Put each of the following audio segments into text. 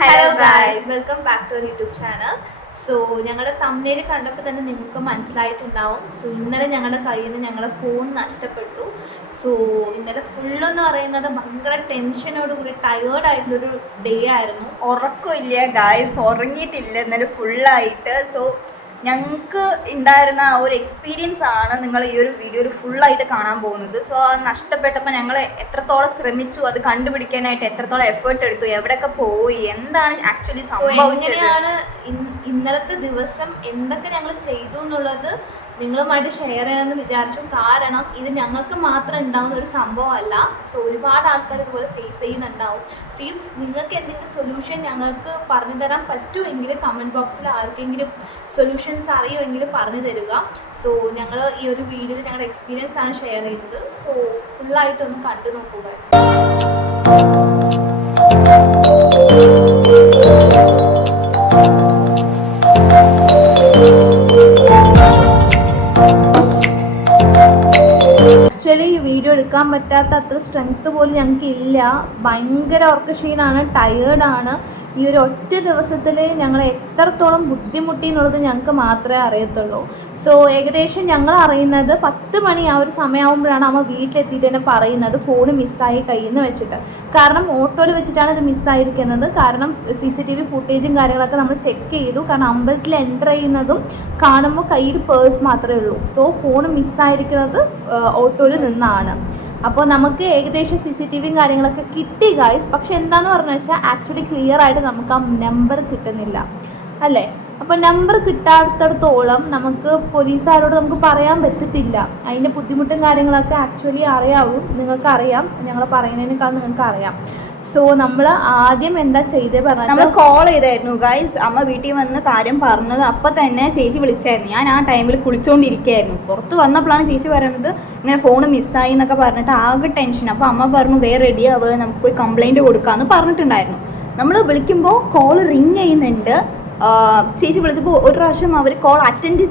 Hello guys, welcome back to our YouTube channel. So ഞങ്ങളുടെ തമ്മിൽ കണ്ടപ്പോൾ തന്നെ നിങ്ങൾക്ക് മനസ്സിലായിട്ടുണ്ടാവും. സോ ഇന്നലെ ഞങ്ങളുടെ കയ്യിൽ നിന്ന് ഞങ്ങളുടെ ഫോൺ നഷ്ടപ്പെട്ടു. സോ ഇന്നലെ ഫുള്ളെന്ന് പറയുന്നത് ഭയങ്കര ടെൻഷനോടുകൂടി ടയേർഡായിട്ടുള്ളൊരു ഡേ ആയിരുന്നു. ഉറക്കമില്ല ഗായ്സ്, ഉറങ്ങിയിട്ടില്ല ഇന്നലെ ഫുള്ളായിട്ട്. സോ ഞങ്ങൾക്ക് ഉണ്ടായിരുന്ന ആ ഒരു എക്സ്പീരിയൻസ് ആണ് നിങ്ങൾ ഈ ഒരു വീഡിയോയിൽ ഫുള്ളായിട്ട് കാണാൻ പോകുന്നത്. സോ അത് നഷ്ടപ്പെട്ടപ്പോൾ ഞങ്ങൾ എത്രത്തോളം ശ്രമിച്ചു, അത് കണ്ടുപിടിക്കാനായിട്ട് എത്രത്തോളം എഫേർട്ട് എടുത്തു, എവിടെയൊക്കെ പോയി, എന്താണ് ആക്ച്വലി സംഭവിച്ചത്, എങ്ങനെയാണ് ഇന്നലത്തെ ദിവസം എന്തൊക്കെ ഞങ്ങൾ ചെയ്തു എന്നുള്ളത് നിങ്ങളുമായിട്ട് ഷെയർ ചെയ്യണമെന്ന് വിചാരിച്ചു. കാരണം ഇത് ഞങ്ങൾക്ക് മാത്രം ഉണ്ടാവുന്ന ഒരു സംഭവമല്ല. സോ ഒരുപാട് ആൾക്കാർ ഇതുപോലെ ഫേസ് ചെയ്യുന്നുണ്ടാവും. സോ ഈ നിങ്ങൾക്ക് എന്തെങ്കിലും സൊല്യൂഷൻ ഞങ്ങൾക്ക് പറഞ്ഞു തരാൻ പറ്റുമെങ്കിൽ കമൻറ്റ് ബോക്സിൽ ആർക്കെങ്കിലും സൊല്യൂഷൻസ് അറിയുമെങ്കിൽ പറഞ്ഞു തരിക. സോ ഞങ്ങൾ ഈ ഒരു വീഡിയോയിൽ ഞങ്ങളുടെ എക്സ്പീരിയൻസ് ആണ് ഷെയർ ചെയ്യുന്നത്. സോ ഫുള്ളായിട്ടൊന്ന് കണ്ടു നോക്കുക. ആക്ച്വലി ഈ വീഡിയോ എടുക്കാൻ പറ്റാത്ത അത്ര സ്ട്രെങ്ത് പോലും ഞങ്ങൾക്ക് ഇല്ല. ഭയങ്കര ഉറക്ക ക്ഷീണമാണ്, ടയേർഡാണ്. ഈ ഒരു ഒറ്റ ദിവസത്തിൽ ഞങ്ങൾ എത്രത്തോളം ബുദ്ധിമുട്ടി എന്നുള്ളത് ഞങ്ങൾക്ക് മാത്രമേ അറിയത്തുള്ളൂ. സോ ഏകദേശം ഞങ്ങൾ അറിയുന്നത് 10 മണി ആ ഒരു സമയമാകുമ്പോഴാണ് അമ്മ വീട്ടിലെത്തിയിട്ട് തന്നെ പറയുന്നത് ഫോൺ മിസ്സായി കയ്യിൽ നിന്ന് വെച്ചിട്ട്. കാരണം ഓട്ടോയിൽ വെച്ചിട്ടാണ് ഇത് മിസ്സായിരിക്കുന്നത്. കാരണം CCTV ഫുട്ടേജും കാര്യങ്ങളൊക്കെ നമ്മൾ ചെക്ക് ചെയ്തു. കാരണം അമ്പലത്തിൽ എൻ്റർ ചെയ്യുന്നതും കാണുമ്പോൾ കയ്യിൽ പേഴ്സ് മാത്രമേ ഉള്ളൂ. സോ ഫോൺ മിസ്സായിരിക്കുന്നത് ഓട്ടോയിൽ നിന്നാണ്. അപ്പോൾ നമുക്ക് ഏകദേശം CCTVയും കാര്യങ്ങളൊക്കെ കിട്ടി ഗായ്സ്. പക്ഷെ എന്താണെന്ന് പറഞ്ഞു വെച്ചാൽ ആക്ച്വലി ക്ലിയർ ആയിട്ട് നമുക്ക് ആ നമ്പർ കിട്ടുന്നില്ല അല്ലേ. അപ്പോൾ നമ്പർ കിട്ടാത്തിടത്തോളം നമുക്ക് പോലീസുകാരോട് നമുക്ക് പറയാൻ പറ്റത്തില്ല. അതിൻ്റെ ബുദ്ധിമുട്ടും കാര്യങ്ങളൊക്കെ ആക്ച്വലി അറിയാവും, നിങ്ങൾക്കറിയാം, ഞങ്ങൾ പറയുന്നതിനേക്കാൾ നിങ്ങൾക്ക് അറിയാം. സോ നമ്മൾ ആദ്യം എന്താ ചെയ്തേ പറഞ്ഞാൽ നമ്മൾ കോൾ ചെയ്തായിരുന്നു ഗൈസ്. അമ്മ വീട്ടിൽ വന്ന് കാര്യം പറഞ്ഞത് അപ്പം തന്നെ ചേച്ചി വിളിച്ചായിരുന്നു. ഞാൻ ആ ടൈമിൽ കുളിച്ചുകൊണ്ടിരിക്കുകയായിരുന്നു. പുറത്ത് വന്നപ്പോഴാണ് ചേച്ചി പറയുന്നത് ഇങ്ങനെ ഫോൺ മിസ്സായി എന്നൊക്കെ പറഞ്ഞിട്ട് ആകെ ടെൻഷൻ. അപ്പോൾ അമ്മ പറഞ്ഞു വേറെ റെഡി ആവുക, നമുക്ക് പോയി കംപ്ലൈൻറ്റ് കൊടുക്കാമെന്ന് പറഞ്ഞിട്ടുണ്ടായിരുന്നു. നമ്മൾ വിളിക്കുമ്പോൾ കോൾ റിങ് ചെയ്യുന്നുണ്ട്. ചേച്ചി വിളിച്ചപ്പോൾ ഒരു പ്രാവശ്യം അവർ കോൾ അറ്റൻഡ്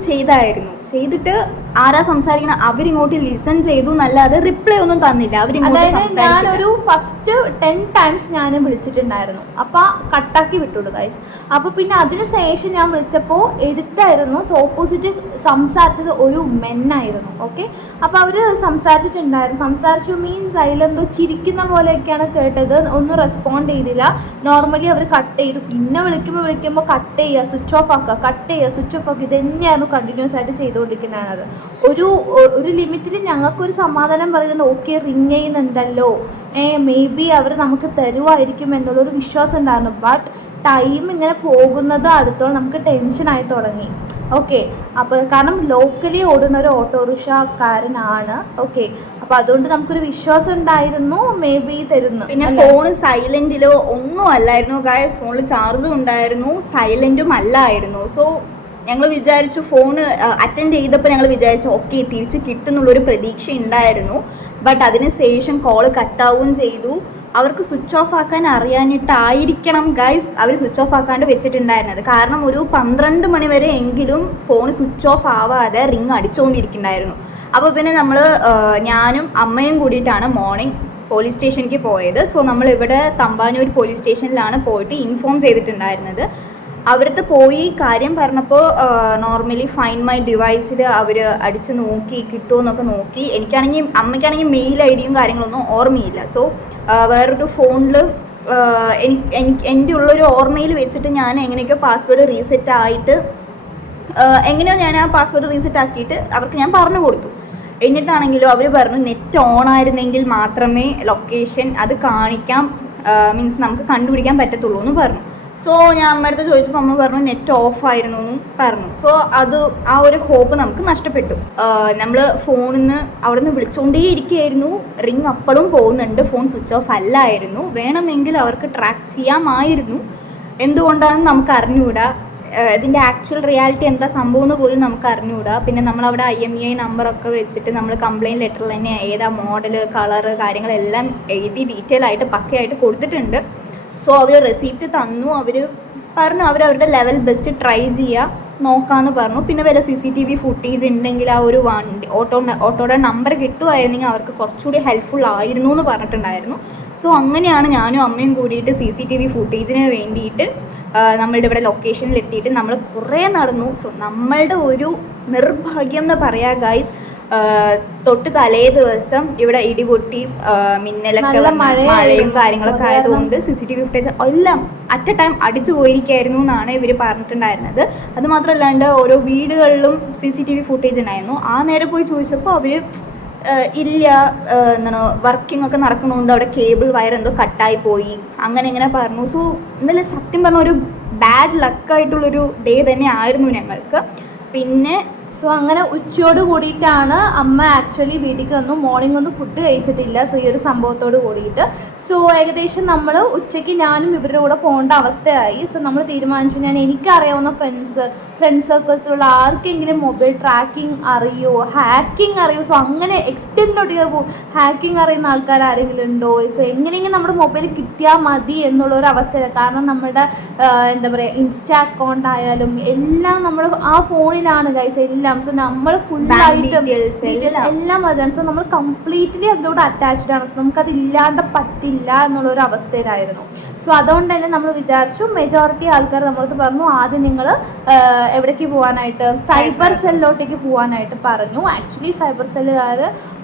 ചെയ്തിട്ട് ആരാ സംസാരിക്കണം അവരിങ്ങോട്ട് ലിസൺ ചെയ്തു എന്നല്ലാതെ റിപ്ലൈ ഒന്നും തന്നില്ല. അതായത് ഞാനൊരു ഫസ്റ്റ് 10 ടൈംസ് ഞാൻ വിളിച്ചിട്ടുണ്ടായിരുന്നു. അപ്പോൾ കട്ടാക്കി വിട്ടുള്ളൂ ഗൈസ്. അപ്പോൾ പിന്നെ അതിന് ശേഷം ഞാൻ വിളിച്ചപ്പോൾ എടുത്തായിരുന്നു. സോ ഓപ്പോസിറ്റ് സംസാരിച്ചത് ഒരു മെന്നായിരുന്നു. ഓക്കെ, അപ്പോൾ അവർ സംസാരിച്ചു മീൻസ് അതിലെന്തോ ചിരിക്കുന്ന പോലെയൊക്കെയാണ് കേട്ടത്. ഒന്നും റെസ്പോണ്ട് ചെയ്തില്ല. നോർമലി അവർ കട്ട് ചെയ്തു. പിന്നെ വിളിക്കുമ്പോൾ കട്ട് ചെയ്യുക, സ്വിച്ച് ഓഫ് ആക്കുക, ഇത് തന്നെയായിരുന്നു കണ്ടിന്യൂസ് ആയിട്ട് ചെയ്തുകൊണ്ടിരിക്കുന്നത്. ഒരു ലിമിറ്റിൽ ഞങ്ങൾക്കൊരു സമാധാനം പറയുന്നുണ്ട്. ഓക്കെ, റിങ് ചെയ്യുന്നുണ്ടല്ലോ, മേ ബി അവർ നമുക്ക് തരുമായിരിക്കും എന്നുള്ളൊരു വിശ്വാസം ഉണ്ടായിരുന്നു. ബട്ട് ടൈം ഇങ്ങനെ പോകുന്നത് അടുത്തോളം നമുക്ക് ടെൻഷനായി തുടങ്ങി. ഓക്കെ, അപ്പോൾ കാരണം ലോക്കലി ഓടുന്ന ഒരു ഓട്ടോറിക്ഷക്കാരനാണ്. ഓക്കെ, അപ്പോൾ അതുകൊണ്ട് നമുക്കൊരു വിശ്വാസം ഉണ്ടായിരുന്നു മേ ബി തരുന്നു. പിന്നെ ഫോൺ സൈലൻറ്റിലോ ഒന്നും അല്ലായിരുന്നു ഗായ്സ്. ഫോണിൽ ചാർജും ഉണ്ടായിരുന്നു, സൈലൻറ്റും അല്ലായിരുന്നു. സോ ഞങ്ങൾ വിചാരിച്ചു, ഫോൺ അറ്റൻഡ് ചെയ്തപ്പോൾ ഞങ്ങൾ വിചാരിച്ചു ഓക്കെ തിരിച്ച് കിട്ടുന്നുള്ളൊരു പ്രതീക്ഷ ഉണ്ടായിരുന്നു. ബട്ട് അതിന് ശേഷം കോൾ കട്ടാവുകയും ചെയ്തു. അവർക്ക് സ്വിച്ച് ഓഫ് ആക്കാൻ അറിയാനിട്ടായിരിക്കണം ഗൈസ് അവർ സ്വിച്ച് ഓഫ് ആക്കാണ്ട് വെച്ചിട്ടുണ്ടായിരുന്നത്. കാരണം ഒരു 12 മണി വരെ എങ്കിലും ഫോൺ സ്വിച്ച് ഓഫ് ആവാതെ റിങ് അടിച്ചുകൊണ്ടിരിക്കുന്നുണ്ടായിരുന്നു. അപ്പോൾ പിന്നെ ഞാനും അമ്മയും കൂടിയിട്ടാണ് മോർണിംഗ് പോലീസ് സ്റ്റേഷനിലേക്ക് പോയത്. സോ നമ്മളിവിടെ തമ്പാനൂർ പോലീസ് സ്റ്റേഷനിലാണ് പോയിട്ട് ഇൻഫോം ചെയ്തിട്ടുണ്ടായിരുന്നത്. അവരുടെ പോയി കാര്യം പറഞ്ഞപ്പോൾ നോർമലി ഫൈൻഡ് മൈ ഡിവൈസിൽ അവർ അടിച്ച് നോക്കി കിട്ടുമോ എന്നൊക്കെ നോക്കി. അമ്മയ്ക്കാണെങ്കിൽ മെയിൽ ഐഡിയും കാര്യങ്ങളൊന്നും ഓർമ്മയില്ല. സോ വേറൊരു ഫോണിൽ എൻ്റെ ഉള്ളൊരു ഓർമ്മയിൽ വെച്ചിട്ട് ഞാൻ എങ്ങനെയൊക്കെയോ പാസ്വേഡ് റീസെറ്റ് ആയിട്ട് ഞാൻ ആ പാസ്വേഡ് റീസെറ്റ് ആക്കിയിട്ട് അവർക്ക് ഞാൻ പറഞ്ഞു കൊടുത്തു. എന്നിട്ടാണെങ്കിലും അവർ പറഞ്ഞു നെറ്റ് ഓൺ ആയിരുന്നെങ്കിൽ മാത്രമേ ലൊക്കേഷൻ അത് കാണിക്കാം, മീൻസ് നമുക്ക് കണ്ടുപിടിക്കാൻ പറ്റത്തുള്ളൂ എന്ന് പറഞ്ഞു. സോ ഞാൻ അമ്മയടുത്ത് ചോദിച്ചപ്പോൾ അമ്മ പറഞ്ഞു നെറ്റ് ഓഫ് ആയിരുന്നു എന്നും പറഞ്ഞു. സോ ആ ഒരു ഹോപ്പ് നമുക്ക് നഷ്ടപ്പെട്ടു. നമ്മൾ ഫോണിൽ നിന്ന് അവിടെ നിന്ന് വിളിച്ചുകൊണ്ടേ ഇരിക്കുകയായിരുന്നു. റിങ് അപ്പോഴും പോകുന്നുണ്ട്, ഫോൺ സ്വിച്ച് ഓഫ് അല്ലായിരുന്നു. വേണമെങ്കിൽ അവർക്ക് ട്രാക്ക് ചെയ്യാമായിരുന്നു. എന്തുകൊണ്ടാണെന്ന് നമുക്ക് അറിഞ്ഞുകൂടാ. ഇതിൻ്റെ ആക്ച്വൽ റിയാലിറ്റി എന്താ സംഭവം എന്ന് പോലും നമുക്ക് അറിഞ്ഞുകൂടാ. പിന്നെ നമ്മളവിടെ IMEI നമ്പറൊക്കെ വെച്ചിട്ട് നമ്മൾ കംപ്ലയിൻറ്റ് ലെറ്ററിൽ തന്നെ ഏതാ മോഡല്, കളറ് കാര്യങ്ങളെല്ലാം എഴുതി ഡീറ്റെയിൽ ആയിട്ട് പക്കയായിട്ട് കൊടുത്തിട്ടുണ്ട്. സോ അവർ റെസീപ്റ്റ് തന്നു. അവർ പറഞ്ഞു അവരുടെ ലെവൽ ബെസ്റ്റ് ട്രൈ ചെയ്യുക, നോക്കാമെന്ന് പറഞ്ഞു. പിന്നെ വല്ല CCTV ഫുട്ടേജ് ഉണ്ടെങ്കിൽ ആ ഒരു ഓട്ടോയുടെ നമ്പർ കിട്ടുമായിരുന്നെങ്കിൽ അവർക്ക് കുറച്ചുകൂടി ഹെൽപ്ഫുൾ ആയിരുന്നു എന്ന് പറഞ്ഞിട്ടുണ്ടായിരുന്നു. സോ അങ്ങനെയാണ് ഞാനും അമ്മയും കൂടിയിട്ട് CCTV ഫുട്ടേജിന് വേണ്ടിയിട്ട് നമ്മളുടെ ഇവിടെ ലൊക്കേഷനിൽ എത്തിയിട്ട് നമ്മൾ കുറേ നടന്നു. സോ നമ്മളുടെ ഒരു നിർഭാഗ്യം എന്ന് പറയാം ഗൈസ്, തൊട്ട് തലേ ദിവസം ഇവിടെ ഇടിപൊട്ടി മിന്നലൊക്കെ മഴയും കാര്യങ്ങളൊക്കെ ആയതുകൊണ്ട് CCTV ഫുട്ടേജ് എല്ലാം അറ്റ് എ ടൈം അടിച്ചു പോയിരിക്കായിരുന്നു എന്നാണ് ഇവർ പറഞ്ഞിട്ടുണ്ടായിരുന്നത്. അത് മാത്രമല്ലാണ്ട് ഓരോ വീടുകളിലും CCTV ഫുട്ടേജ് ഉണ്ടായിരുന്നു. ആ നേരെ പോയി ചോദിച്ചപ്പോൾ അവർ ഇല്ല, എന്താണ് വർക്കിംഗ് ഒക്കെ നടക്കണോണ്ട് അവിടെ കേബിൾ വയർ എന്തോ കട്ടായി പോയി അങ്ങനെ ഇങ്ങനെ പറഞ്ഞു. സോ ഇന്നലെ സത്യം പറഞ്ഞ ഒരു ബാഡ് ലക്കായിട്ടുള്ളൊരു ഡേ തന്നെ ആയിരുന്നു ഞങ്ങൾക്ക്. പിന്നെ സോ അങ്ങനെ ഉച്ചയോട് കൂടിയിട്ടാണ് അമ്മ ആക്ച്വലി വീട്ടിലേക്ക് വന്നു. മോർണിംഗ് ഒന്നും ഫുഡ് കഴിച്ചിട്ടില്ല. സോ ഈ ഒരു സംഭവത്തോട് കൂടിയിട്ട് സോ ഏകദേശം നമ്മൾ ഉച്ചയ്ക്ക് ഞാനും ഇവരുടെ കൂടെ പോകേണ്ട അവസ്ഥയായി. സോ നമ്മൾ തീരുമാനിച്ചു, ഞാൻ എനിക്കറിയാവുന്ന ഫ്രണ്ട് സർക്കിൾസിലുള്ള ആർക്കെങ്കിലും മൊബൈൽ ട്രാക്കിംഗ് അറിയോ, ഹാക്കിംഗ് അറിയോ, സോ അങ്ങനെ എക്സ്റ്റെൻഡോട്ട് പോകും, ഹാക്കിംഗ് അറിയുന്ന ആൾക്കാർ ആരെങ്കിലും ഉണ്ടോ, സോ എങ്ങനെയെങ്കിലും നമ്മുടെ മൊബൈൽ കിട്ടിയാൽ മതി എന്നുള്ളൊരു അവസ്ഥയാണ്. കാരണം നമ്മുടെ എന്താ പറയുക ഇൻസ്റ്റ അക്കൗണ്ട് ആയാലും എല്ലാം നമ്മൾ ആ ഫോണിലാണ് ഗൈസ് എല്ലാം. സോ നമ്മൾ ഫുള്ളായിട്ട് ഡീറ്റെയിൽസ് എല്ലാം അതാണ്. സോ നമ്മൾ കംപ്ലീറ്റ്ലി അതിനോട് അറ്റാച്ച്ഡ് ആണ്. സോ നമുക്കത് ഇല്ലാണ്ട് പറ്റില്ല എന്നുള്ളൊരു അവസ്ഥയിലായിരുന്നു. സോ അതുകൊണ്ട് തന്നെ നമ്മൾ വിചാരിച്ചു, മെജോറിറ്റി ആൾക്കാർ നമ്മളത് പറഞ്ഞു ആദ്യം നിങ്ങൾ എവിടേക്ക് പോകാനായിട്ട് സൈബർ സെല്ലിലോട്ടേക്ക് പോകാനായിട്ട് പറഞ്ഞു. ആക്ച്വലി സൈബർ സെല്ലുകാർ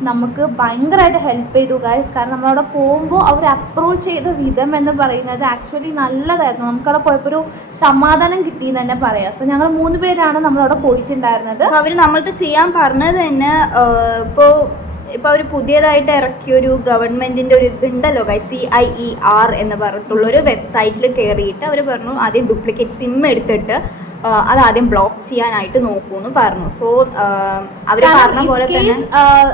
നമുക്ക് ഭയങ്കരമായിട്ട് ഹെൽപ്പ് ചെയ്തു ഗൈസ്. കാരണം നമ്മളവിടെ പോകുമ്പോൾ അവർ അപ്രോച്ച് ചെയ്ത വിധം എന്ന് പറയുന്നത് ആക്ച്വലി നല്ലതായിരുന്നു. നമുക്കവിടെ പോയപ്പോൾ ഒരു സമാധാനം കിട്ടിയെന്ന് തന്നെ പറയാം. സോ ഞങ്ങൾ 3 പേരാണ് നമ്മളവിടെ പോയിട്ടുണ്ടായിരുന്നത്. അവർ നമ്മളത് ചെയ്യാൻ പറഞ്ഞത് തന്നെ ഇപ്പോൾ അവർ പുതിയതായിട്ട് ഇറക്കിയൊരു ഗവൺമെൻറ്റിൻ്റെ ഒരു ഇതുണ്ടല്ലോ CIER എന്ന് പറഞ്ഞിട്ടുള്ളൊരു വെബ്സൈറ്റിൽ കയറിയിട്ട് അവർ പറഞ്ഞു ആദ്യം ഡ്യൂപ്ലിക്കേറ്റ് സിം എടുത്തിട്ട് അതാദ്യം ബ്ലോക്ക് ചെയ്യാനായിട്ട് നോക്കൂന്ന് പറഞ്ഞു. സോ അവർ പറഞ്ഞ പോലെ തന്നെ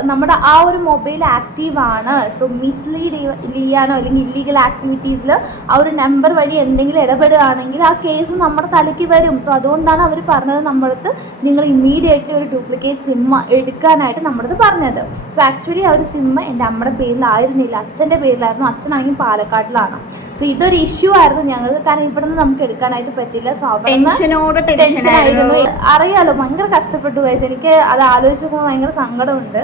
നമ്മുടെ ആ ഒരു മൊബൈൽ ആക്റ്റീവ് ആണ്. സോ മിസ്ലീഡ് ചെയ്യാനോ അല്ലെങ്കിൽ ഇല്ലീഗൽ ആക്ടിവിറ്റീസിൽ ആ ഒരു നമ്പർ വഴി എന്തെങ്കിലും ഇടപെടുകയാണെങ്കിൽ ആ കേസ് നമ്മുടെ തലയ്ക്ക് വരും. സോ അതുകൊണ്ടാണ് അവർ പറഞ്ഞത് നമ്മളടുത്ത് നിങ്ങൾ ഇമ്മീഡിയറ്റ്ലി ഒരു ഡ്യൂപ്ലിക്കേറ്റ് സിം എടുക്കാനായിട്ട് നമ്മളടുത്ത് പറഞ്ഞത്. സോ ആക്ച്വലി ആ ഒരു സിം എൻ്റെ അമ്മയുടെ പേരിലായിരുന്നില്ല, അച്ഛൻ്റെ പേരിലായിരുന്നു. അച്ഛനാണെങ്കിൽ പാലക്കാട്ടിലാണ്. സോ ഇതൊരു ഇഷ്യൂ ആയിരുന്നു ഞങ്ങൾക്ക്. കാരണം ഇവിടെ നിന്ന് നമുക്ക് എടുക്കാനായിട്ട് പറ്റില്ല. സോ ടെൻഷനായിരുന്നു. അറിയാലോ, ഭയങ്കര കഷ്ടപ്പെട്ടു ഗൈസ്. എനിക്ക് അത് ആലോചിച്ചപ്പോൾ ഭയങ്കര സങ്കടമുണ്ട്.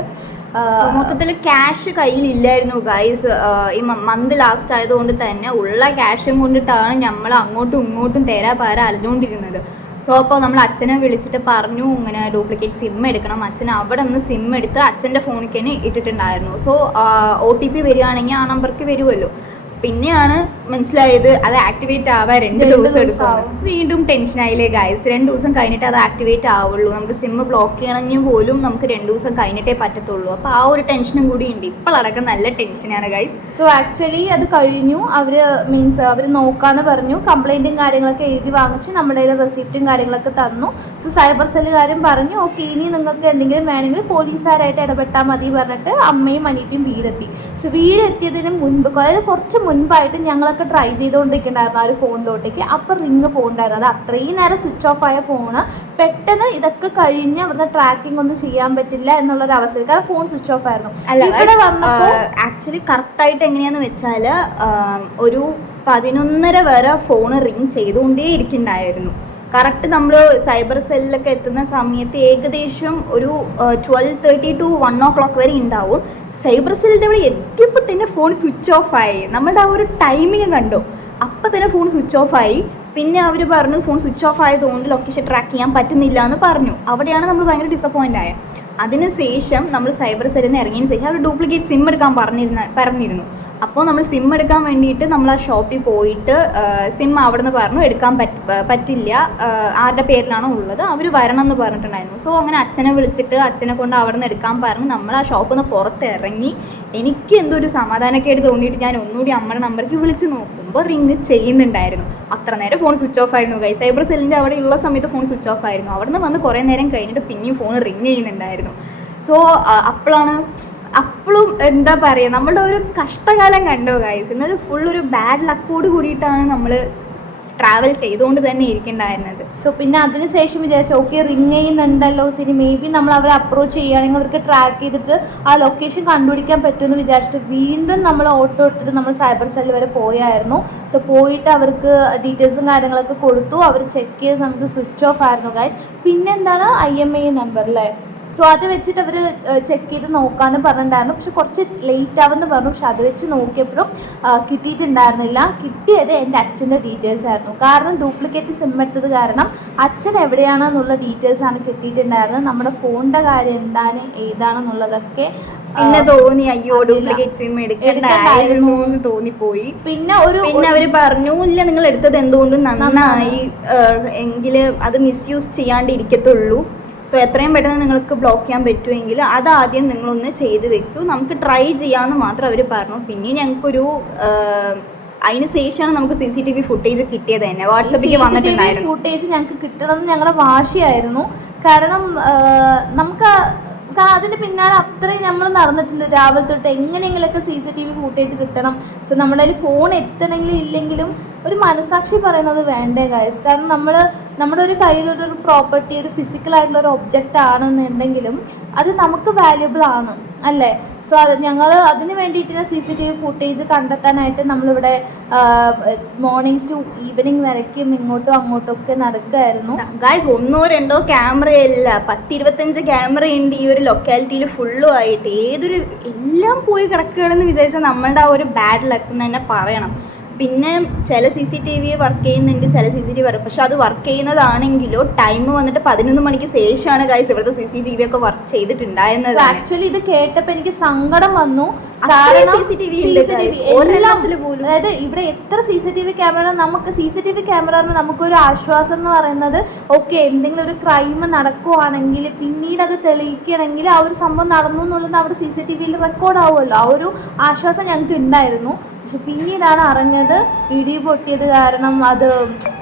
മൊത്തത്തിൽ ക്യാഷ് കയ്യിലില്ലായിരുന്നു ഗൈസ്. ഈ മന്ത് ലാസ്റ്റ് ആയതുകൊണ്ട് തന്നെ ഉള്ള ക്യാഷും കൊണ്ടിട്ടാണ് നമ്മൾ അങ്ങോട്ടും ഇങ്ങോട്ടും തേരാപാര അലഞ്ഞുകൊണ്ടിരുന്നത്. സോ അപ്പോൾ നമ്മൾ അച്ഛനെ വിളിച്ചിട്ട് പറഞ്ഞു ഇങ്ങനെ ഡ്യൂപ്ലിക്കേറ്റ് സിം എടുക്കണം. അച്ഛൻ അവിടെ നിന്ന് സിം എടുത്ത് അച്ഛൻ്റെ ഫോണിൽ തന്നെ ഇട്ടിട്ടുണ്ടായിരുന്നു. സോ OTP വരികയാണെങ്കിൽ ആ നമ്പർക്ക് വരുമല്ലോ. പിന്നെയാണ് മനസ്സിലായത് അത് ആക്ടിവേറ്റ് ആവാൻ 2 ദിവസം എടുക്കും. വീണ്ടും ടെൻഷനായില്ലേ ഗൈസ്. 2 ദിവസം കഴിഞ്ഞിട്ട് അത് ആക്ടിവേറ്റ് ആവുള്ളൂ. നമുക്ക് സിം ബ്ലോക്ക് ചെയ്യണമെങ്കിൽ പോലും നമുക്ക് 2 ദിവസം കഴിഞ്ഞിട്ടേ പറ്റത്തുള്ളൂ. അപ്പോൾ ആ ഒരു ടെൻഷനും കൂടി ഉണ്ട്. ഇപ്പോഴടക്കം നല്ല ടെൻഷനാണ് ഗൈസ്. സോ ആക്ച്വലി അത് കഴിഞ്ഞു. അവർ നോക്കാന്ന് പറഞ്ഞു. കംപ്ലൈൻറ്റും കാര്യങ്ങളൊക്കെ എഴുതി വാങ്ങിച്ച് നമ്മുടെ കയ്യിൽ റെസിപ്റ്റും കാര്യങ്ങളൊക്കെ തന്നു. സോ സൈബർ സെല്ലുകാരും പറഞ്ഞു ഓക്കെ ഇനി നിങ്ങൾക്ക് എന്തെങ്കിലും വേണമെങ്കിൽ പോലീസുകാരായിട്ട് ഇടപെട്ടാൽ മതി പറഞ്ഞിട്ട് അമ്മയും അനിയത്തിയും വീടെത്തി. സോ വീടെത്തിയതിന് മുൻപ് അതായത് കുറച്ച് മുൻപായിട്ട് ഞങ്ങളൊക്കെ ട്രൈ ചെയ്തുകൊണ്ടിരിക്കുന്നുണ്ടായിരുന്നു ആ ഒരു ഫോണിലോട്ടേക്ക്. അപ്പോൾ റിങ് പോകണ്ടായിരുന്നു. അത് അത്രയും നേരം സ്വിച്ച് ഓഫ് ആയ ഫോണ് പെട്ടെന്ന് ഇതൊക്കെ കഴിഞ്ഞ് അവിടുത്തെ ട്രാക്കിംഗ് ഒന്നും ചെയ്യാൻ പറ്റില്ല എന്നുള്ളൊരു അവസ്ഥയിൽ. കാരണം ഫോൺ സ്വിച്ച് ഓഫ് ആയിരുന്നു. ഇവിടെ വന്നപ്പോൾ ആക്ച്വലി കറക്റ്റായിട്ട് എങ്ങനെയാണെന്ന് വെച്ചാൽ ഒരു 11:30 വരെ ഫോൺ റിങ് ചെയ്തുകൊണ്ടേ ഇരിക്കുന്നുണ്ടായിരുന്നു. കറക്റ്റ് നമ്മൾ സൈബർ സെല്ലിലൊക്കെ എത്തുന്ന സമയത്ത് ഏകദേശം ഒരു 12:30 to 1 o'clock വരെ ഉണ്ടാവും. സൈബർ സെല്ലിൻ്റെ അവിടെ എത്തിയപ്പോൾ തന്നെ ഫോൺ സ്വിച്ച് ഓഫ് ആയി. നമ്മുടെ ആ ഒരു ടൈമിങ് കണ്ടു, അപ്പം തന്നെ ഫോൺ സ്വിച്ച് ഓഫ് ആയി. പിന്നെ അവർ പറഞ്ഞു ഫോൺ സ്വിച്ച് ഓഫ് ആയതുകൊണ്ട് ലൊക്കേഷൻ ട്രാക്ക് ചെയ്യാൻ പറ്റുന്നില്ല എന്ന് പറഞ്ഞു. അവിടെയാണ് നമ്മൾ ഭയങ്കര ഡിസപ്പോയിൻ്റ് ആയത്. അതിനുശേഷം നമ്മൾ സൈബർ സെല്ലിൽ നിന്ന് ഇറങ്ങിയതിന് ശേഷം അവർ ഡ്യൂപ്ലിക്കേറ്റ് സിം എടുക്കാൻ പറഞ്ഞിരുന്നു. അപ്പോൾ നമ്മൾ സിം എടുക്കാൻ വേണ്ടിയിട്ട് നമ്മൾ ആ ഷോപ്പിൽ പോയിട്ട് സിം അവിടെ നിന്ന് പറഞ്ഞു എടുക്കാൻ പറ്റില്ല, ആരുടെ പേരിലാണോ ഉള്ളത് അവർ വരണം എന്ന് പറഞ്ഞിട്ടുണ്ടായിരുന്നു. സോ അങ്ങനെ അച്ഛനെ വിളിച്ചിട്ട് അച്ഛനെ കൊണ്ട് അവിടെ നിന്ന് എടുക്കാൻ പറഞ്ഞ് നമ്മൾ ആ ഷോപ്പിൽ നിന്ന് പുറത്തിറങ്ങി. എനിക്ക് എന്തോ ഒരു സമാധാനക്കേട് തോന്നിയിട്ട് ഞാൻ ഒന്നുകൂടി അമ്മയുടെ നമ്പർക്ക് വിളിച്ച് നോക്കുമ്പോൾ റിങ് ചെയ്യുന്നുണ്ടായിരുന്നു. അത്ര നേരം ഫോൺ സ്വിച്ച് ഓഫ് ആയിരുന്നു ഗൈസ്. സൈബർ സെല്ലിൻ്റെ അവിടെ ഉള്ള സമയത്ത് ഫോൺ സ്വിച്ച് ഓഫ് ആയിരുന്നു. അവിടെ നിന്ന് വന്ന് കുറേ നേരം കഴിഞ്ഞിട്ട് പിന്നെയും ഫോൺ റിങ് ചെയ്യുന്നുണ്ടായിരുന്നു. സോ അപ്പോഴും എന്താ പറയുക, നമ്മളുടെ ഒരു കഷ്ടകാലം കണ്ടോ ഗൈസ്. എന്നാലും ഫുൾ ഒരു ബാഡ് ലക്കോട് കൂടിയിട്ടാണ് നമ്മൾ ട്രാവൽ ചെയ്തുകൊണ്ട് തന്നെ ഇരിക്കണ്ടായിരുന്നത്. സോ പിന്നെ അതിനുശേഷം വിചാരിച്ചു ഓക്കെ റിങ് ചെയ്യുന്നുണ്ടല്ലോ ശരി മേ ബി നമ്മൾ അവരെ അപ്രോച്ച് ചെയ്യുകയാണെങ്കിൽ അവർക്ക് ട്രാക്ക് ചെയ്തിട്ട് ആ ലൊക്കേഷൻ കണ്ടുപിടിക്കാൻ പറ്റുമെന്ന് വിചാരിച്ചിട്ട് വീണ്ടും നമ്മൾ ഓട്ടോ എടുത്തിട്ട് നമ്മൾ സൈബർ സെൽ വരെ പോയായിരുന്നു. സോ പോയിട്ട് അവർക്ക് ഡീറ്റെയിൽസും കാര്യങ്ങളൊക്കെ കൊടുത്തു. അവർ ചെക്ക് ചെയ്ത സമയത്ത് സ്വിച്ച് ഓഫ് ആയിരുന്നു ഗൈസ്. പിന്നെന്താണ് IMEI നമ്പർ അല്ലേ. സോ അത് വെച്ചിട്ട് അവർ ചെക്ക് ചെയ്ത് നോക്കാമെന്ന് പറഞ്ഞിട്ടുണ്ടായിരുന്നു. പക്ഷെ കുറച്ച് ലേറ്റ് ആവുമെന്ന് പറഞ്ഞു. പക്ഷെ അത് വെച്ച് നോക്കിയപ്പോഴും കിട്ടിയിട്ടുണ്ടായിരുന്നില്ല. കിട്ടിയത് എൻ്റെ അച്ഛൻ്റെ ഡീറ്റെയിൽസ് ആയിരുന്നു. കാരണം ഡ്യൂപ്ലിക്കേറ്റ് സിം എടുത്തത് കാരണം അച്ഛൻ എവിടെയാണെന്നുള്ള ഡീറ്റെയിൽസാണ് കിട്ടിയിട്ടുണ്ടായിരുന്നത്. നമ്മുടെ ഫോണിൻ്റെ കാര്യം എന്താണ് ഏതാണെന്നുള്ളതൊക്കെ പിന്നെ തോന്നി അയ്യോ ഡ്യൂപ്ലിക്കേറ്റ് സിം എടുക്കണ്ടായിരുന്നു എന്ന് തോന്നിപ്പോയി. പിന്നെ അവര് പറഞ്ഞു ഇല്ല നിങ്ങൾ എടുത്തത് എന്തുകൊണ്ടും നന്നായി എങ്കിലും അത് മിസ്യൂസ് ചെയ്യാണ്ടിരിക്കത്തുള്ളൂ. സോ എത്രയും പെട്ടെന്ന് നിങ്ങൾക്ക് ബ്ലോക്ക് ചെയ്യാൻ പറ്റുമെങ്കിൽ അതാദ്യം നിങ്ങളൊന്ന് ചെയ്ത് വെക്കൂ, നമുക്ക് ട്രൈ ചെയ്യാമെന്ന് മാത്രം അവർ പറഞ്ഞു. പിന്നെ ഞങ്ങൾക്കൊരു അതിന് ശേഷമാണ് നമുക്ക് CCTV ഫുട്ടേജ് കിട്ടിയത് തന്നെ. വാട്സപ്പിൽ വന്നിട്ടുണ്ടായിരുന്നു. ഫുട്ടേജ് ഞങ്ങൾക്ക് കിട്ടണമെന്ന് ഞങ്ങളുടെ വാശിയായിരുന്നു. കാരണം നമുക്ക് അതിന് പിന്നാലെ അത്രയും നമ്മൾ നടന്നിട്ടുണ്ട്. രാവിലെ തൊട്ട് എങ്ങനെയെങ്കിലുമൊക്കെ CCTV ഫുട്ടേജ് കിട്ടണം. സോ നമ്മുടെ കയ്യിൽ ഫോൺ എത്തണമെങ്കിലും ഇല്ലെങ്കിലും ഒരു മനസാക്ഷി പറയുന്നത് വേണ്ടേ ഗൈസ്. കാരണം നമ്മുടെ ഒരു കയ്യിലൊരു പ്രോപ്പർട്ടി ഒരു ഫിസിക്കലായിട്ടുള്ള ഒരു ഒബ്ജക്റ്റ് ആണെന്നുണ്ടെങ്കിലും അത് നമുക്ക് വാല്യുബിൾ ആണ് അല്ലേ. സോ ഞങ്ങൾ അതിന് വേണ്ടിയിട്ട് CCTV ഫുട്ടേജ് കണ്ടെത്താനായിട്ട് നമ്മളിവിടെ മോർണിംഗ് ടു ഈവനിങ് വരയ്ക്കും ഇങ്ങോട്ടും അങ്ങോട്ടും ഒക്കെ നടക്കുമായിരുന്നു ഗൈസ്. 1-2 ക്യാമറയല്ല 10-25 ക്യാമറയുണ്ട് ഈ ഒരു ലൊക്കാലിറ്റിയിൽ ഫുള്ളും ആയിട്ട്. എല്ലാം പോയി കിടക്കുകയാണെന്ന് വിചാരിച്ചാൽ നമ്മളുടെ ആ ഒരു ബാഡ് ലക്ക് എന്ന് തന്നെ പറയണം. പിന്നെ ചില CCTV വർക്ക് ചെയ്യുന്നുണ്ട്, ചില CCTV വർക്ക് പക്ഷെ അത് വർക്ക് ചെയ്യുന്നതാണെങ്കിലോ ടൈം വന്നിട്ട് 11 മണിക്ക് ശേഷമാണ് ഗൈസ് ഇവിടുത്തെ CCTV ഒക്കെ വർക്ക് ചെയ്തിട്ടുണ്ടായിരുന്നത്. ആക്ച്വലി ഇത് കേട്ടപ്പോൾ എനിക്ക് സങ്കടം വന്നു. അതായത് ഇവിടെ എത്ര CCTV ക്യാമറ നമുക്ക് CCTV ക്യാമറ നമുക്കൊരു ആശ്വാസം എന്ന് പറയുന്നത് ഓക്കെ എന്തെങ്കിലും ഒരു ക്രൈം നടക്കുവാണെങ്കിൽ പിന്നീട് അത് തെളിയിക്കണമെങ്കിൽ ആ ഒരു സംഭവം നടന്നു എന്നുള്ളത് അവിടെ CCTVയിൽ റെക്കോർഡ് ആവുമല്ലോ. ആ ഒരു ആശ്വാസം ഞങ്ങൾക്ക് ഉണ്ടായിരുന്നു. പക്ഷെ പിന്നീടാണ് അറിഞ്ഞത് ഇടി പൊട്ടിയത് കാരണം അത്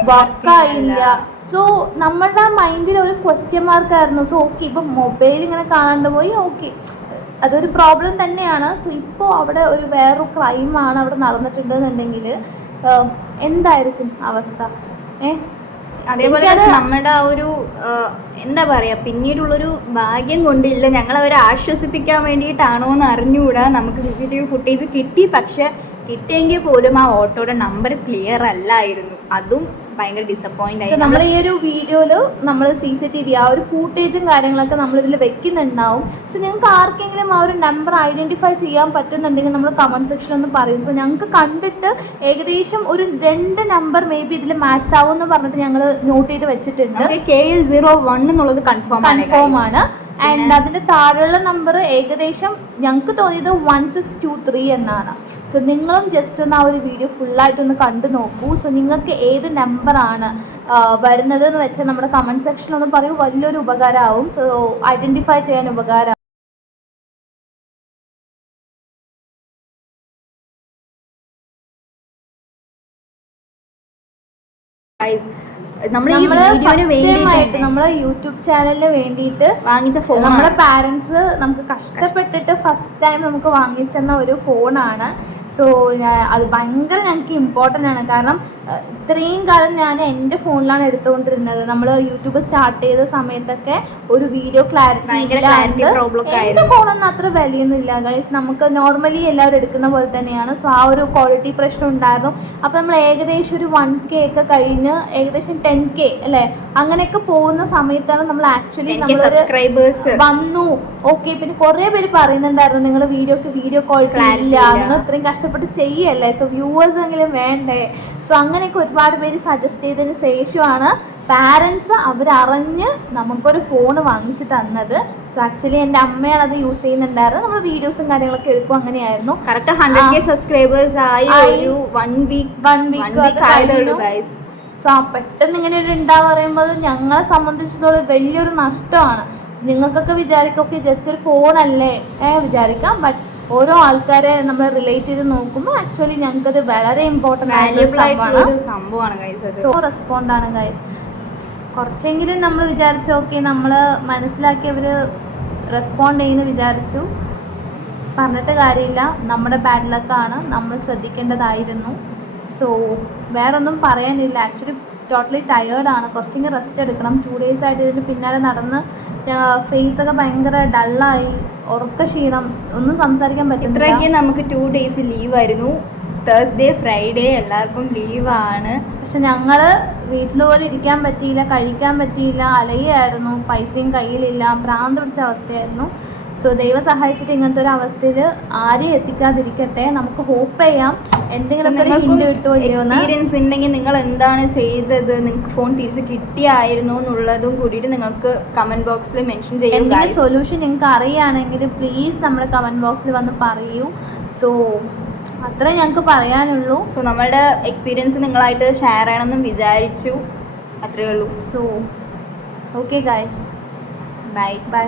വർക്കായില്ല. സോ നമ്മളുടെ മൈൻഡിൽ ഒരു ക്വസ്റ്റ്യൻ മാർക്കായിരുന്നു. സോ ഓക്കെ ഇപ്പം മൊബൈൽ ഇങ്ങനെ കാണാണ്ട് പോയി ഓക്കെ അതൊരു പ്രോബ്ലം തന്നെയാണ്. സോ ഇപ്പോൾ അവിടെ ഒരു വേറൊരു ക്രൈമാണ് അവിടെ നടന്നിട്ടുണ്ടെന്നുണ്ടെങ്കിൽ എന്തായിരിക്കും അവസ്ഥ? അതേപോലെ നമ്മുടെ ആ ഒരു എന്താ പറയുക പിന്നീടുള്ളൊരു ഭാഗ്യം കൊണ്ടില്ല ഞങ്ങൾ അവരെ ആശ്വസിപ്പിക്കാൻ വേണ്ടിയിട്ടാണോ എന്ന് അറിഞ്ഞുകൂടാ. നമുക്ക് CCTV ഫുട്ടേജ് കിട്ടി. പക്ഷെ കിട്ടിയെങ്കിൽ പോലും ആ ഓട്ടോയുടെ നമ്പർ ക്ലിയർ അല്ലായിരുന്നു. അതും ഭയങ്കര ഡിസപ്പോയിന്റ് ആയി. നമ്മൾ ഈ ഒരു വീഡിയോയില് നമ്മൾ CCTV ആ ഒരു ഫൂട്ടേജും കാര്യങ്ങളൊക്കെ നമ്മളിതിൽ വെക്കുന്നുണ്ടാവും. സോ ഞങ്ങൾക്ക് ആർക്കെങ്കിലും ആ ഒരു നമ്പർ ഐഡന്റിഫൈ ചെയ്യാൻ പറ്റുന്നുണ്ടെങ്കിൽ നമ്മൾ കമന്റ് സെക്ഷനിൽ ഒന്ന് പറയും. സോ ഞങ്ങൾക്ക് കണ്ടിട്ട് ഏകദേശം ഒരു 2 നമ്പർ മേ ബി ഇതിൽ മാച്ച് ആവും എന്ന് പറഞ്ഞിട്ട് ഞങ്ങൾ നോട്ട് ചെയ്ത് വെച്ചിട്ടുണ്ട്. KL01 എന്നുള്ളത് കൺഫേം ആണ്. ആൻഡ് അതിൻ്റെ താഴെയുള്ള നമ്പർ ഏകദേശം ഞങ്ങൾക്ക് തോന്നിയത് 1623 എന്നാണ്. സോ നിങ്ങളും ജസ്റ്റ് ഒന്ന് ആ ഒരു വീഡിയോ ഫുള്ളായിട്ടൊന്ന് കണ്ടു നോക്കൂ. സോ നിങ്ങൾക്ക് ഏത് നമ്പറാണ് വരുന്നത് എന്ന് വെച്ചാൽ നമ്മുടെ കമൻറ്റ് സെക്ഷനിലൊന്ന് പറയൂ. വലിയൊരു ഉപകാരമാവും. സോ ഐഡൻറ്റിഫൈ ചെയ്യാൻ ഉപകാരം. നമ്മളെ യൂട്യൂബ് ചാനലിന് വേണ്ടിയിട്ട് വാങ്ങിച്ച ഫോൺ നമ്മുടെ പാരൻസ് നമുക്ക് കഷ്ടപ്പെട്ടിട്ട് ഫസ്റ്റ് ടൈം നമുക്ക് വാങ്ങിച്ചെന്ന ഒരു ഫോണാണ്. സോ അത് ഭയങ്കര ഞങ്ങൾക്ക് ഇമ്പോർട്ടൻ്റ് ആണ്. കാരണം ഇത്രയും കാലം ഞാൻ എൻ്റെ ഫോണിലാണ് എടുത്തുകൊണ്ടിരുന്നത്. നമ്മൾ യൂട്യൂബ് സ്റ്റാർട്ട് ചെയ്ത സമയത്തൊക്കെ ഒരു വീഡിയോ ക്ലാരിറ്റി എൻ്റെ ഫോണൊന്നും അത്ര വിലയൊന്നും ഇല്ല ഗൈസ്. നമുക്ക് നോർമലി എല്ലാവരും എടുക്കുന്ന പോലെ തന്നെയാണ്. സോ ആ ഒരു ക്വാളിറ്റി പ്രശ്നം ഉണ്ടായിരുന്നു. അപ്പോൾ നമ്മൾ ഏകദേശം ഒരു 1K ഒക്കെ കഴിഞ്ഞ് ഏകദേശം 10K അല്ലേ അങ്ങനെയൊക്കെ പോകുന്ന സമയത്താണ് നമ്മൾ ആക്ച്വലി സബ്സ്ക്രൈബേഴ്സ് വന്നു. ഓക്കെ പിന്നെ കുറേ പേര് പറയുന്നുണ്ടായിരുന്നു നിങ്ങൾ വീഡിയോ ക്വാളിറ്റി ഇല്ല, നിങ്ങൾ ഇത്രയും കഷ്ടപ്പെട്ട് ചെയ്യല്ലേ, സോ വ്യൂവേഴ്സ് എങ്കിലും വേണ്ടേ. സോ അങ്ങനെയൊക്കെ ഒരുപാട് പേര് സജസ്റ്റ് ചെയ്തതിന് ശേഷമാണ് പാരൻസ് അവരറിഞ്ഞ് നമുക്കൊരു ഫോൺ വാങ്ങിച്ച് തന്നത്. സോ ആക്ച്വലി എൻ്റെ അമ്മയാണ് അത് യൂസ് ചെയ്യുന്നുണ്ടായിരുന്നത്. നമ്മൾ വീഡിയോസും കാര്യങ്ങളൊക്കെ എടുക്കും. അങ്ങനെയായിരുന്നു. കറക്റ്റ് 100K സബ്സ്ക്രൈബേഴ്സ് ആയി ഒരു 1 വീക്ക്. സോ പെട്ടെന്ന് ഇങ്ങനെ ഒരു ഉണ്ടാവുക പറയുമ്പോൾ ഞങ്ങളെ സംബന്ധിച്ചിടത്തോളം വലിയൊരു നഷ്ടമാണ്. നിങ്ങൾക്കൊക്കെ വിചാരിക്കൊക്കെ ജസ്റ്റ് ഒരു ഫോണല്ലേ വിചാരിക്കാം. ബട്ട് ഓരോ ആൾക്കാരെ നമ്മൾ റിലേറ്റ് ചെയ്ത് നോക്കുമ്പോൾ ആക്ച്വലി ഞങ്ങൾക്കത് വളരെ ഇമ്പോർട്ടൻ്റ് ആയിട്ടുള്ള സംഭവമാണ്. സോ റെസ്പോണ്ടാണ് ഗൈസ്. കുറച്ചെങ്കിലും നമ്മൾ വിചാരിച്ചു ഓക്കെ നമ്മൾ മനസ്സിലാക്കി അവർ റെസ്പോണ്ട് ചെയ്യുന്നു വിചാരിച്ചു. പറഞ്ഞിട്ട് കാര്യമില്ല, നമ്മുടെ ബാഡ് ലക്കാണ്, നമ്മൾ ശ്രദ്ധിക്കേണ്ടതായിരുന്നു. സോ വേറൊന്നും പറയാനില്ല. ആക്ച്വലി ടോട്ടലി ടയേർഡാണ്. കുറച്ചെങ്കിൽ റെസ്റ്റ് എടുക്കണം. 2 days ആയിട്ട് ഇതിന് പിന്നാലെ നടന്ന് ഫേസൊക്കെ ഭയങ്കര ഡള്ളായി, ഉറക്ക ക്ഷീണം, ഒന്നും സംസാരിക്കാൻ പറ്റുന്നില്ല. ഇത്രയ്ക്ക് നമുക്ക് 2 days ലീവായിരുന്നു. തേഴ്സ്ഡേ ഫ്രൈഡേ എല്ലാവർക്കും ലീവാണ്. പക്ഷെ ഞങ്ങൾ വീട്ടിൽ പോലും ഇരിക്കാൻ പറ്റിയില്ല, കഴിക്കാൻ പറ്റിയില്ല, അലയായിരുന്നു, പൈസയും കയ്യിലില്ല, ഭ്രാന്ത് പിടിച്ച അവസ്ഥയായിരുന്നു. സോ ദൈവം സഹായിച്ചിട്ട് ഇങ്ങനത്തെ ഒരു അവസ്ഥയിൽ ആരെയും എത്തിക്കാതിരിക്കട്ടെ. നമുക്ക് ഹോപ്പ് ചെയ്യാം എന്തെങ്കിലുമൊക്കെ ഒരു ഹിന്റ് കിട്ടുമോ ഇല്ലയോന്ന്. എക്സ്പീരിയൻസ് ഉണ്ടെങ്കിൽ നിങ്ങൾ എന്താണ് ചെയ്തത്, നിങ്ങൾക്ക് ഫോൺ തിരിച്ച് കിട്ടിയായിരുന്നു എന്നുള്ളതും കൂടിയിട്ട് നിങ്ങൾക്ക് കമന്റ് ബോക്സിൽ മെൻഷൻ ചെയ്യാം. എന്തെങ്കിലും സൊല്യൂഷൻ നിങ്ങൾക്ക് അറിയുകയാണെങ്കിൽ പ്ലീസ് നമ്മുടെ കമന്റ് ബോക്സിൽ വന്ന് പറയൂ. സോ അത്രേ ഞങ്ങൾക്ക് പറയാനുള്ളൂ. സോ നമ്മളുടെ എക്സ്പീരിയൻസ് നിങ്ങളായിട്ട് ഷെയർ ചെയ്യണമെന്നും വിചാരിച്ചു. അത്രയേ ഉള്ളൂ. So okay guys, bye. By.